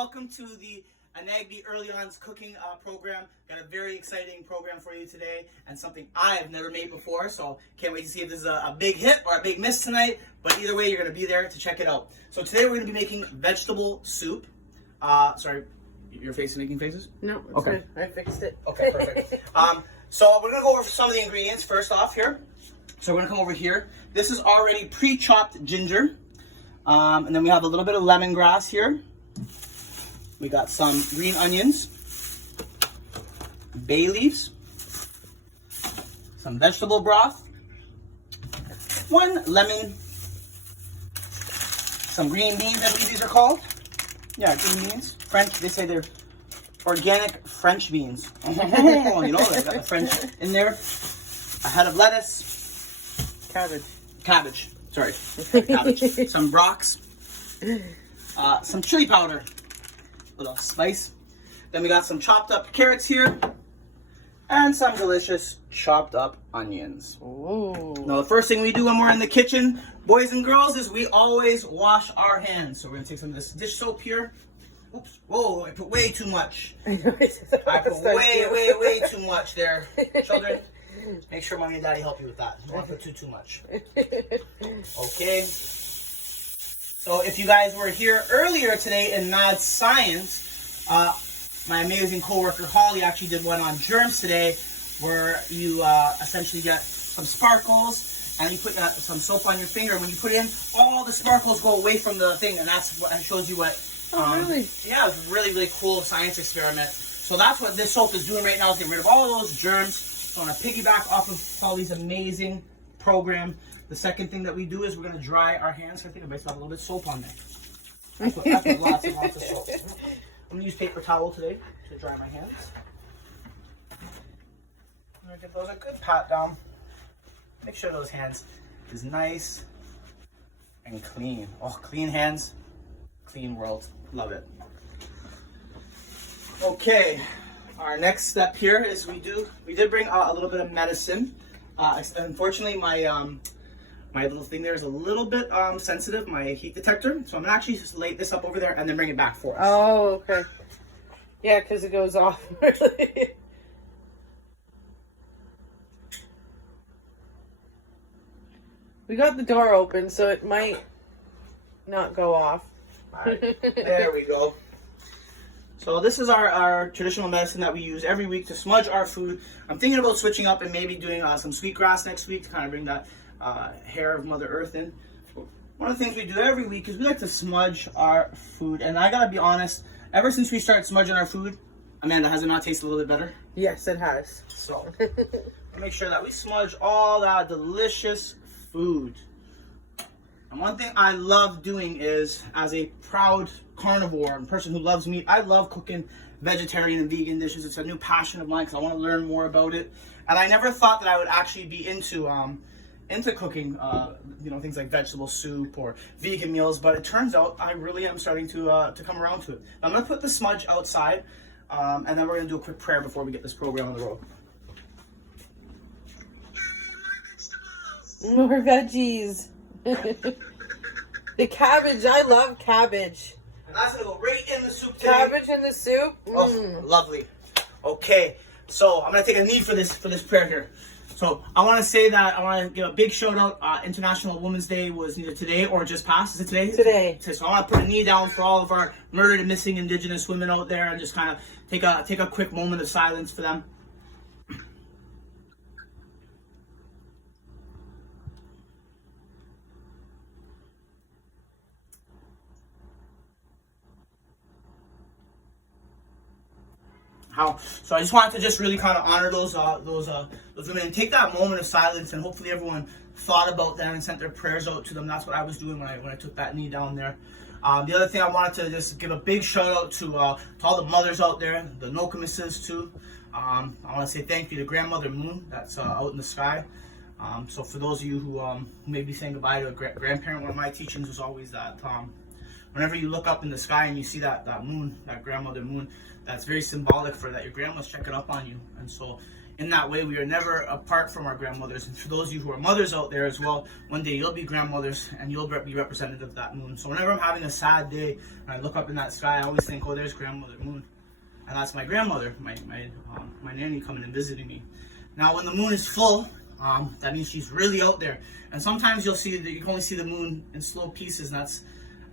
Welcome to the Anagni Early On's cooking program. Got a very exciting program for you today and something I've never made before, so can't wait to see if this is a big hit or a big miss tonight, but either way, you're going to be there to check it out. So today we're going to be making vegetable soup. Sorry, your face is making faces? No, it's okay. fine. I fixed it. Okay, perfect. So we're going to go over some of the ingredients first off here. So we're going to come over here. This is already pre-chopped ginger. And then we have a little bit of lemongrass here. We got some green onions, bay leaves, some vegetable broth, 1 lemon, some green beans, I believe these are called. Yeah, green beans. French, they say they're organic French beans. You know, they got the French in there. A head of lettuce. Cabbage. Sorry. Cabbage. Some brocks. Some chili powder. Little spice. Then we got some chopped up carrots here and some delicious chopped up onions. Ooh. Now the first thing we do when we're in the kitchen, boys and girls, is we always wash our hands. So we're gonna take some of this dish soap here. Oops, whoa, I put way too much. I put way too much there. Children, make sure mommy and daddy help you with that. You don't want to put too much. Okay. So if you guys were here earlier today in Mad Science, my amazing coworker Holly actually did one on germs today, where you essentially get some sparkles and you put some soap on your finger. When you put it in, all the sparkles go away from the thing, and that's what shows you what. Really? Yeah, it's a really, really cool science experiment. So that's what this soap is doing right now, is getting rid of all of those germs. So I'm going to piggyback off of Holly's amazing program. The second thing that we do is we're going to dry our hands. I think I might have a little bit of soap on there. I put lots and lots of soap. I'm going to use paper towel today to dry my hands. I'm going to give those a good pat down. Make sure those hands is nice and clean. Oh, clean hands, clean world. Love it. Okay, our next step here is we did bring a little bit of medicine. Unfortunately, my little thing there is a little bit sensitive, my heat detector. So I'm gonna actually just lay this up over there and then bring it back for us. Oh, okay. Yeah, because it goes off. We got the door open, so it might not go off. All right, there we go. So this is our traditional medicine that we use every week to smudge our food. I'm thinking about switching up and maybe doing some sweetgrass next week to kind of bring that hair of Mother Earth in. One of the things we do every week is we like to smudge our food. And I gotta be honest, ever since we started smudging our food, Amanda, has it not tasted a little bit better? Yes, it has. So, make sure that we smudge all that delicious food. And one thing I love doing is, as a proud carnivore and person who loves meat, I love cooking vegetarian and vegan dishes. It's a new passion of mine because I want to learn more about it. And I never thought that I would actually be into cooking, things like vegetable soup or vegan meals. But it turns out I really am starting to come around to it. I'm gonna put the smudge outside, and then we're gonna do a quick prayer before we get this program on the road. More veggies. The cabbage, I love cabbage. And that's gonna go right in the soup today. Cabbage in the soup? Oh, lovely. Okay, so I'm gonna take a knee for this prayer here. So I want to say that I want to give a big shout out. International Women's Day was either today or just passed. Is it today? Today. So I want to put a knee down for all of our murdered and missing Indigenous women out there, and just kind of take a quick moment of silence for them. So I just wanted to just really kind of honor those women and take that moment of silence, and hopefully everyone thought about them and sent their prayers out to them. That's what I was doing when I took that knee down there. The other thing I wanted to just give a big shout out to all the mothers out there, the Nokomises too. I want to say thank you to Grandmother Moon that's out in the sky. So for those of you who may be saying goodbye to a grandparent, one of my teachings was always that whenever you look up in the sky and you see that moon, that Grandmother Moon, that's very symbolic for that your grandma's checking up on you. And so in that way, we are never apart from our grandmothers. And for those of you who are mothers out there as well, one day you'll be grandmothers and you'll be representative of that moon. So whenever I'm having a sad day and I look up in that sky, I always think, oh, there's grandmother moon. And that's my grandmother, my nanny coming and visiting me. Now, when the moon is full, that means she's really out there. And sometimes you'll see that you can only see the moon in slow pieces, and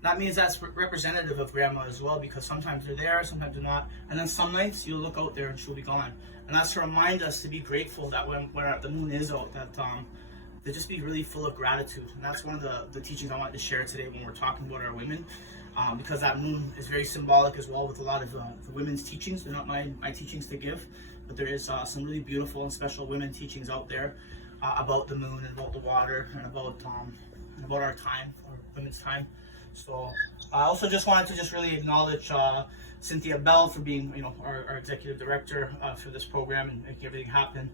that means that's representative of grandma as well, because sometimes they're there, sometimes they're not. And then some nights you'll look out there and she'll be gone. And that's to remind us to be grateful that when the moon is out, that to just be really full of gratitude. And that's one of the teachings I wanted to share today when we're talking about our women, because that moon is very symbolic as well with a lot of the women's teachings. They're not my teachings to give, but there is some really beautiful and special women teachings out there about the moon and about the water and about our time, our women's time. So I also just wanted to just really acknowledge Cynthia Bell for being, our executive director for this program and making everything happen.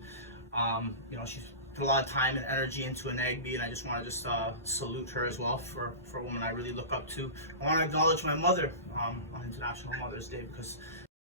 She's put a lot of time and energy into ANAGBI, and I just want to just salute her as well for a woman I really look up to. I want to acknowledge my mother on International Mother's Day, because